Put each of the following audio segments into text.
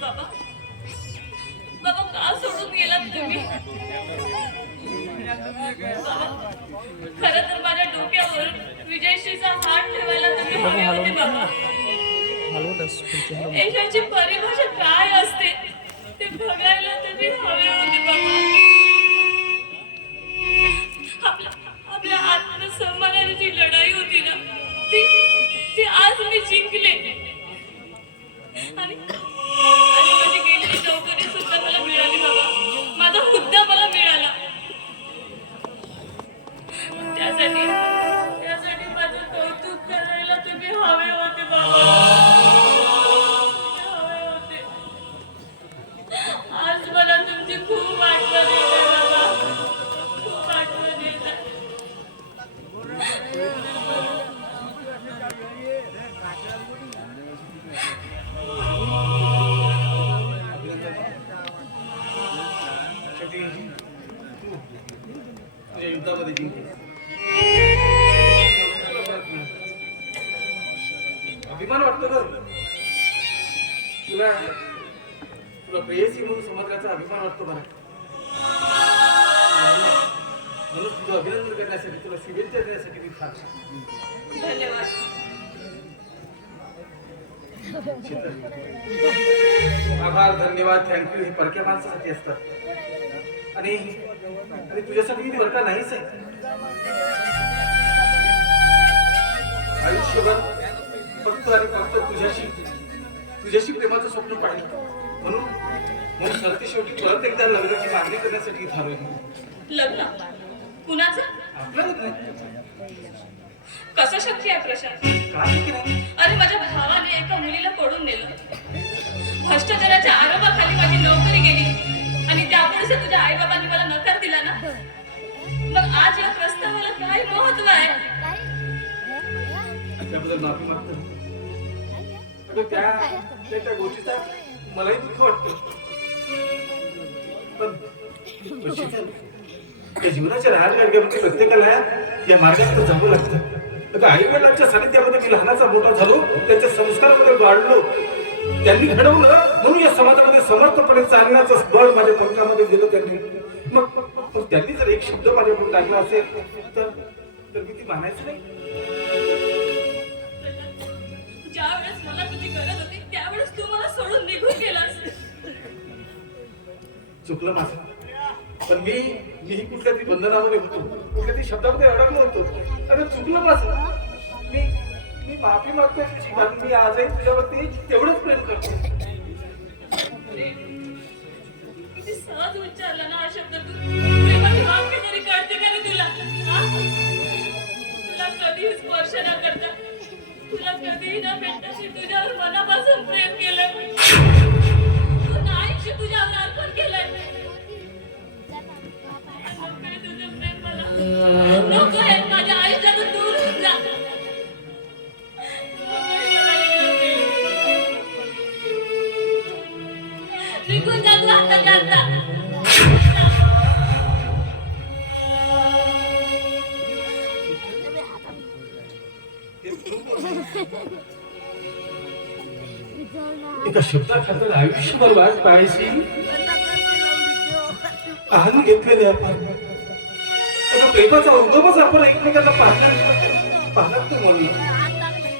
बाबा बाबा का सोडून गेलात तुम्ही? खरं तर माझ्या डोक्यावर विजयश्रीचा हात ठेवायला तुम्ही हवे होते बाबा. यशाची परिभाषा काय असते ते बघायला तुम्ही हवे होते बाबा. आपल्या आत्मसन्मानाची लढाई होती ना, ती आज मी जिंकले. आणि माझी गेलेली नोकरी सुद्धा मला मिळाली बाबा. माझा हुद्दा मला मिळाला. त्यासाठी माझं कौतुक करायला तुम्ही हवे होते बाबा. हवे होते. आज मला तुमची खूप आठवण येते बाबा. खूप आठवण येते. युद्धामध्ये जिंकले. अभिमान वाटतो ग तुला. तुला प्रेयसी म्हणून समजण्याचा अभिमान वाटतो मला. म्हणून तुझं अभिनंदन करण्यासाठी, तुला शुभेच्छा देण्यासाठी मी फार धन्यवाद. आभार, धन्यवाद, थँक्यू हे परक्या माणसासाठी असतात. आणि तुझ्यासाठी मी बरका नाहीच आहे. आयुष्यभर फक्त आणि फक्त तुझ्याशी प्रेमाचं स्वप्न पाहिलं. म्हणून सरते शेवटी परत एकदा लग्नाची मागणी करण्यासाठी थांबले. लग्न कुणाचं? आपलं लग्न. कसं शक्य आहे प्रशांत? काय की नाही? अरे माझ्या भावाने एका मुलीला पडून नेलं. भ्रष्टाचाराच्या आरोपाखाली माझी नोकरी गेली आणि त्यामुळे तुझ्या आई बाबांनी मला नकार दिला ना. मग आज या प्रस्तावाला काय महत्व आहे? त्याबद्दल माफी मागतो. त्या गोष्टीचा मलाही दुःख वाटतं. पण त्या जीवनाच्या राजगाडीमध्ये प्रत्येकाला या मार्गात जावं लागतं. आई वडिलांच्या सानिध्यामध्ये मी लहानाचा मोठा झालो, त्यांच्या संस्कारामध्ये वाढलो, त्यांनी घडवलं. म्हणून या समाजामध्ये समर्थपणे चालण्याचं बळ माझ्या पंखामध्ये दिलं त्यांनी. मग त्यांनी जर एक शब्द माझ्याकडून टाकला असेल तर मी ती मानायचं नाही. ज्या वेळेस मला तुझी गरज होती त्यावेळेस तू मला सोडून निघून गेलास. चुकलं माझं. पण मी कुठल्या तरी बंधनामध्ये होतो, कुठल्या तरी शब्दामध्ये अडकलो होतो. अरे चुकलं माझं. मी माफी मागतोय तुझी, कारण मी आजही तुझ्यावरती तेवढंच प्रेम करतो. किती सहज उच्चारला ना हा शब्द तू. प्रेमाची वाक्य तरी कळते का रे तुला? तुला कधीही स्पर्श न करता, तुला कधीही न भेटता मी तुझ्यावर मनापासून प्रेम केलं. तू नाही तुझ्यावर अर्पण केलंय. तुझं प्रेम मला नको आहे. माझ्या आयुष्यातून दूर होऊन जा. निघून जा तू आता आता. एका शब्दाखातर आयुष्यभर वाट पाहायची आहान घेतलेले आपण. प्रेमाचा उगमच आपण एकमेकांना पाहणार तर म्हणून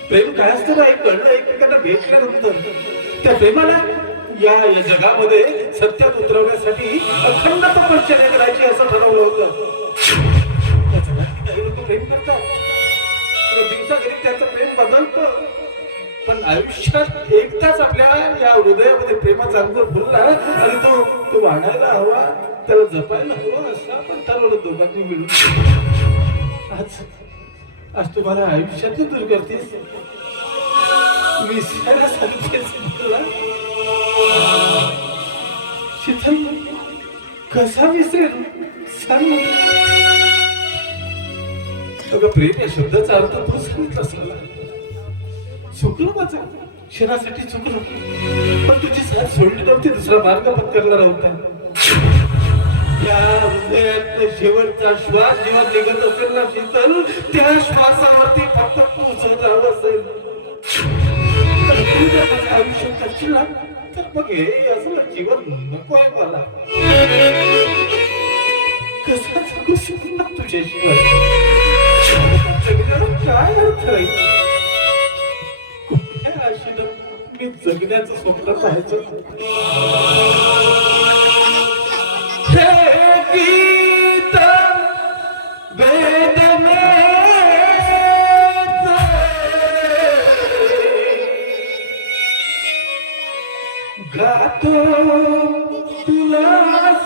प्रेम काय असतं ना, एक कळलं एकमेकांना भेटल्यानंतर त्या प्रेमाला या जगामध्ये सत्यात उतरवण्यासाठी अखंड तपश्चर्या करायची असं ठरवलं होतं. त्या जगात काही लोक प्रेम करतात, दिवसागणिक त्यांचं प्रेम बदलतं. पण आयुष्यात एकदाच आपल्या या हृदयामध्ये प्रेमाचा अंग फुलला आणि तो वाढायला हवा, त्याला जपायला हवं असं आपण ठरवलं दोघांनी मिळून. आज तुम्हाला आयुष्यातून दूर करतेस, विसरायला सांगतेस मला. शीतल कसा विसरेल सांग. अगं प्रेम या शब्दाचा अर्थ तू सांगितला असला. चुकलं माझं, क्षणासाठी चुकलं. पण तुझी साथ सोडली नव्हती, दुसरा मार्ग पत्करला होता. त्या हृदयात शेवटचा श्वास जेव्हा निघत असेल ना शीतल, त्या श्वासावरती फक्त तुझं नाव असेल. तर तू जर माझ्या आयुष्यात असशील ना, तर मग हे असं जीवन नको आहे मला. कसं जगू शकतो ना तुझ्याशिवाय? जगण्याला काय अर्थ आहे? कुठल्या आशेनं मी जगण्याचं स्वप्न पाहायचं. हे गीत वेदनेचं गातो तुला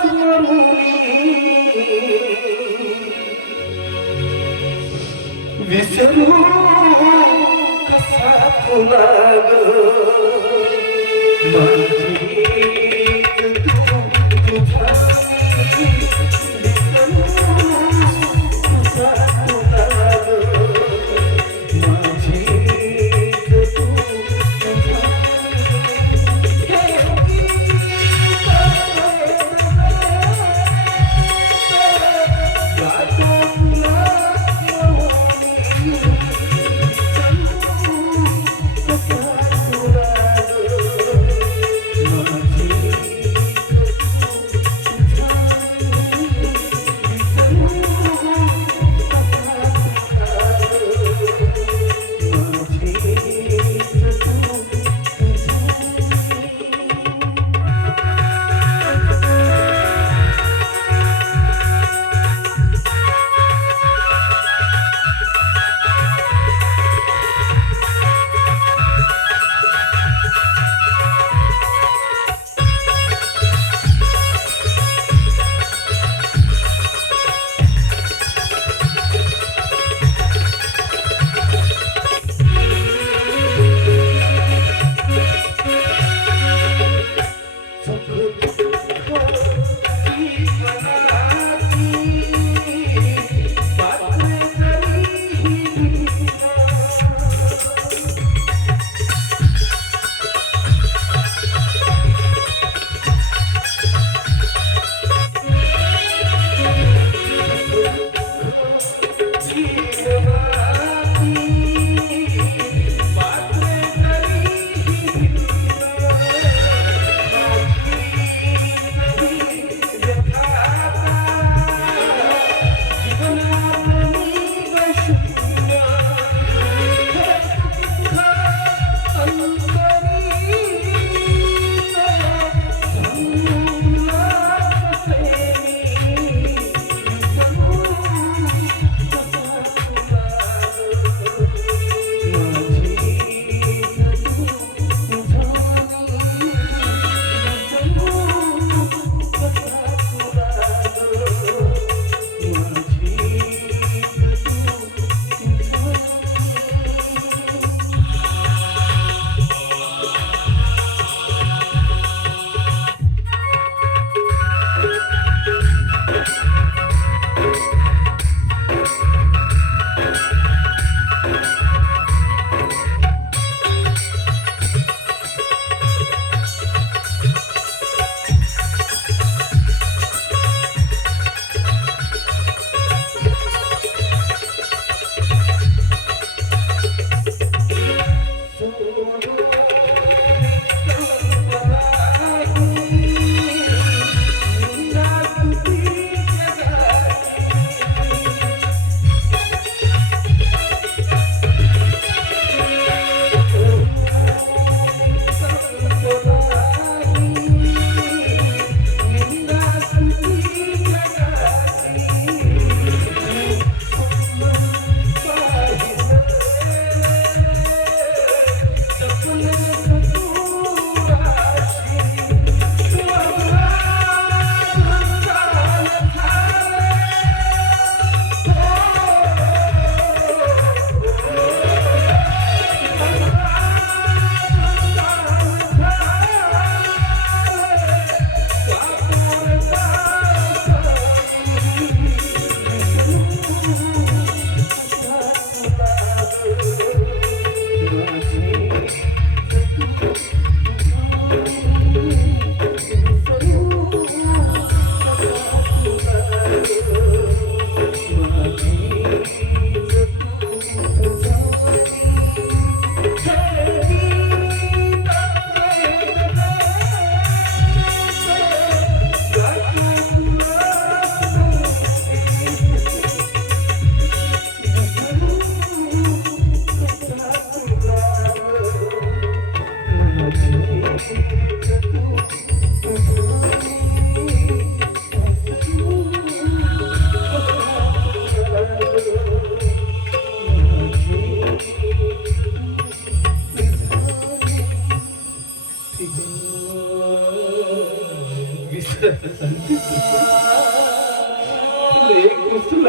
स्मरून, विसरू कसा तुला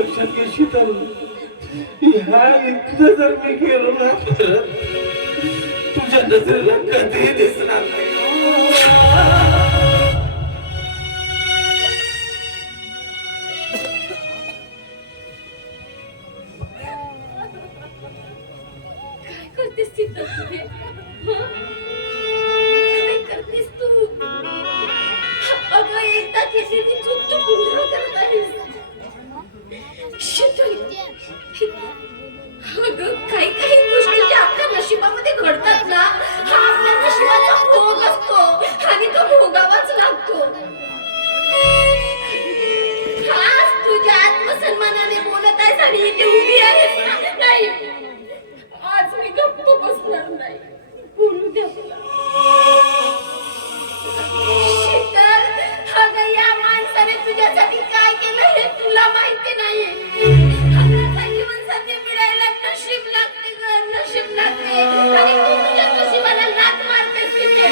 लक्षात घे शीतल, ह्या इतकं जर मी गेलो ना परत तुझ्या नजरेला कधी दिसणार नाही. काय करतेस सिद्ध तुझे? काय करतेस तू? अगं एकदा केलेली चूक तू पुन्हा करत आहेस. शीतल, अगं काही काही गोष्टी ज्या आपल्या नशिबामध्ये घडतात ना, हा आपल्या नशिबाचा भोग असतो आणि तो भोगावाच लागतो. आज तुझ्या आत्मसन्मानाने बोलत आहेस आणि इथे उभी आहेस ना? नाही, आज मी गप्प बसणार नाही. बोलू द्या मला. शीतल, अगं या माणसाने तुझ्यासाठी काय केलं हे तुला माहिती नाही. अगं जीवनसाथी मिळायला नशीब लागते ग, नशीब लागते आणि तू तुझ्या नशिबाला लाथ मारतेस तिथे.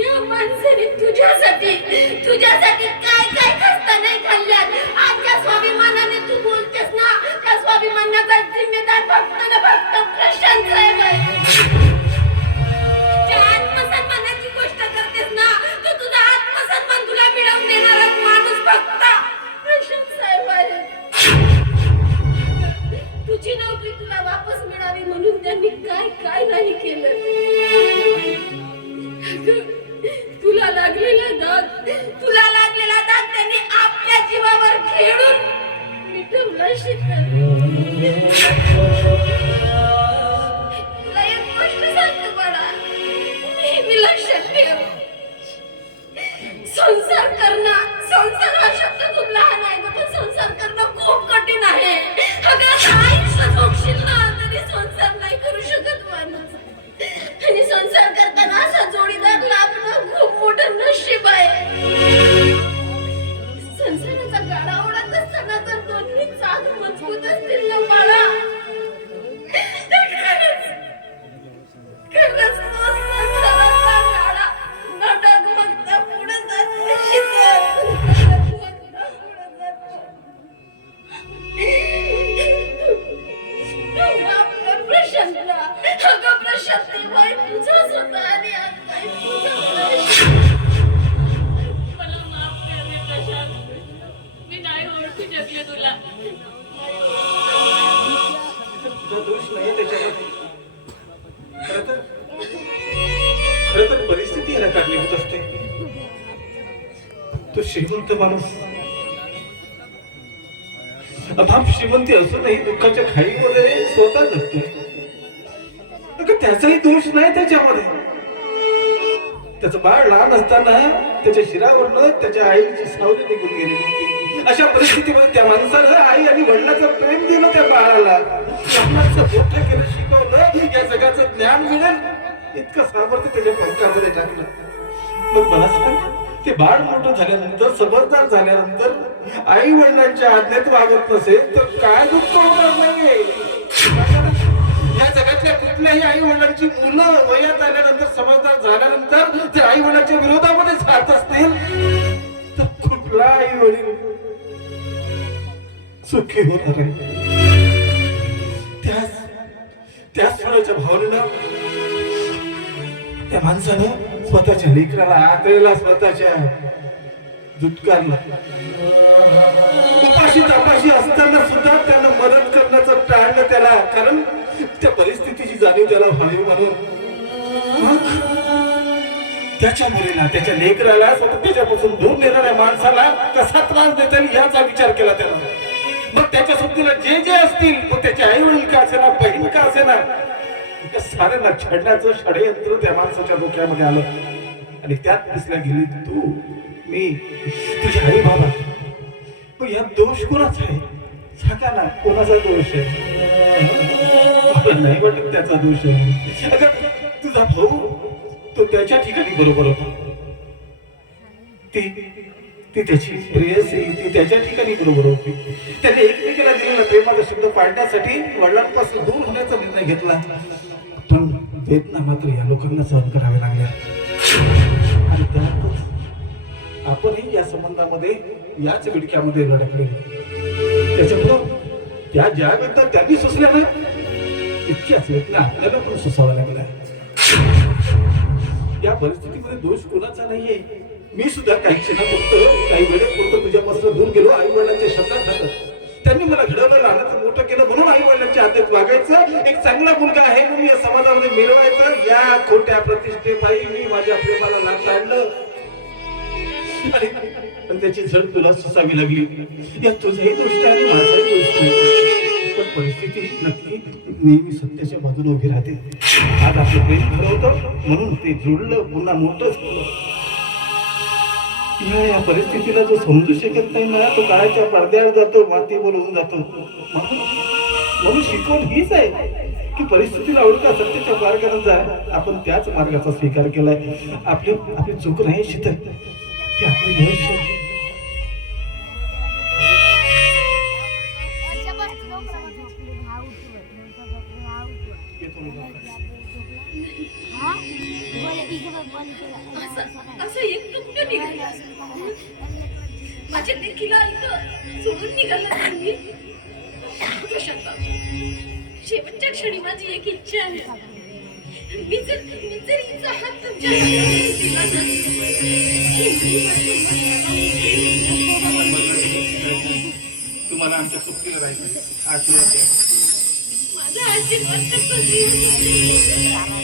या माणसाने तुझ्यासाठी काय काय खस्ता नाही खाल्ल्यात. आजच्या स्वाभिमानाने तू बोलतेस ना, त्या स्वाभिमानाचा जिम्मेदार फक्त ना फक्त प्रशांत साहेब आहे. ज्या आत्मसन्मानाची गोष्ट करतेस ना, तो तुझा आत्मसन्मान तुला मिळवून देणारा माणूस फक्त प्रशांत साहेब आहे. तुझी नोकरी तुला वापस मिळावी म्हणून त्यांनी काय काय नाही केलं. तुला लागलेला दाग त्यांनी आपल्या जीवावर खेळून मिटवला. शीतल, तुला एक गोष्ट सांगतो बाळा, नेहमी लक्षात ठेव, संसार हा शब्द खूप लहान आहे पण संसार करणं खूप कठीण आहे. अगं आता आयुष्य जगशील ना तरी संसार नाही करू शकत माणूस. आणि संसार करताना असा जोडीदार लाभणं खूप मोठं नशीब आहे. संसाराचा गाडा ओढत असताना जर दोन्ही चाक मजबूत असतील ना बाळा, खरंच तो संसाराचा गाडा न डगमगता पुढे जातो. शीतल, प्रशांत वाईट तुझाच होता आणि आज काय मला माफ कर रे प्रशांत. मी नाही ओळखू शकले तुला. तुझा दोष नाही त्याच्यामध्ये. खरं तर परिस्थिती याला कारणीभूत असते. तो श्रीमंत माणूस अभाव श्रीमंती असूनही दुःखाच्या खाईमध्ये स्वतः जगतोय. त्याचाही दोष नाही त्याच्यामध्ये. त्याचं बाळ लहान असताना त्याच्या शिरावरनं त्याच्या आईची सावली निघून गेलेली होती. अशा परिस्थितीमध्ये त्या माणसानं आई आणि वडिलांचं प्रेम दिलं त्या बाळाला. लहानाचं मोठं केलं, शिकवलं, या जगाचं ज्ञान मिळेल इतकं सामर्थ्य त्याच्या पंखामध्ये टाकलं. मग मला सांग, ते बाळ मोठं झाल्यानंतर, समजदार झाल्यानंतर आई वडिलांच्या आज्ञेत वागत नसेल तर काय दुःख होणार नाहीये. या जगातल्या कुठल्याही आई वडिलांची मुलं वयात आल्यानंतर, समजदार झाल्यानंतर जर आई वडिलांच्या विरोधामध्ये जात असतील तर कुठला आई वडील सुखी होणार आहे. त्याच वेळेच्या भावनेनं त्या माणसानं स्वतःच्या लेकराला आकळीला स्वतःच्या दुटकारला. उपाशी तापाशी असताना सुद्धा त्यानं मदत करण्याचं टाळलं त्याला, कारण त्या परिस्थितीची जाणीव त्याला व्हावी म्हणून. मग त्याच्या मुलीला, त्याच्या लेकराला, स्वतः त्याच्यापासून दूर नेणाऱ्या माणसाला कसा त्रास देता येईल याचा विचार केला त्याला. मग त्याच्या सोबतीला जे जे असतील, मग त्याचे आई वडील का असेना, बहीण का असेना, त्या साऱ्यांना छेडण्याचं षडयंत्र त्या माणसाच्या डोक्यामध्ये आलं. आणि त्यात दिसल्या गेली तू, मी, तुझे आई बाबा. मग यात दोष कोणाचा आहे? सांगा ना, कोणाचा दोष आहे? मला नाही वाटत त्याचा दोष आहे. अगं तुझा भाऊ, तो त्याच्या ठिकाणी बरोबर होता. ती त्याची प्रेयसी, ती त्याच्या ठिकाणी बरोबर होती. त्याने एकमेकाला दिलेला प्रेमाचा शब्द पाळण्यासाठी वडिलांपासून दूर होण्याचा निर्णय घेतला. पण वेदना मात्र या लोकांना सहन कराव्या लागल्या. आणि त्यातच आपणही या संबंधामध्ये याच विडक्यामध्ये अडकले. त्याच्यामुळं त्या ज्या वेदना त्यांनी सुचल्या ना इतक्याच वेदना आपल्याला पण सुसावा लागला. या परिस्थितीमध्ये दोष कोणाचा नाहीये. मी सुद्धा काही क्षणापुरतं काही वेळेपुरतं तुझ्यापासून दूर गेलो. आई वडिलांच्या शब्दात झालं. त्यांनी मला घडवलं, लहानाचं मोठं केलं म्हणून आई वडिलांच्या आदेश वागायचं. एक चांगला मुलगा आहे म्हणून या समाजामध्ये मिळवायचं. या खोट्या प्रतिष्ठेपायी मी माझ्या प्रेमाला लाथ आणलं आणि त्याची झड तुला सोसावी लागली. या तुझाही दोष आहे, माझाही दोष नाही. पण परिस्थिती नक्की नेहमी सत्याच्या बाजूने उभी राहते. आज आपलं प्रेम खरं होतं म्हणून ते जुळलं, पुन्हा मोठंच केलं. या परिस्थितीला जो समजू शकत नाही ना तो काळाच्या पडद्यावर जातो, माती बोलवून जातो. म्हणून शिकवण हीच आहे की परिस्थितीला ओळखा, सत्याच्या मार्गाने जा. आपण त्याच मार्गाचा स्वीकार केलाय. आपली चूक नाही शीतल, हे आपलं यश आहे. असं एकटं कुठं निघालं? माझ्या लेकीला इथं सोडून निघाला तुम्ही? प्रशांत बाबू, शेवटच्या क्षणी माझी एक इच्छा आहे. मी जर हिचा हात तुमच्या हातामध्ये दिला ना, तुम्हाला आमच्या सुट्टीला राहायचं आशीर्वाद द्या. माझा आशीर्वाद कसं देऊ?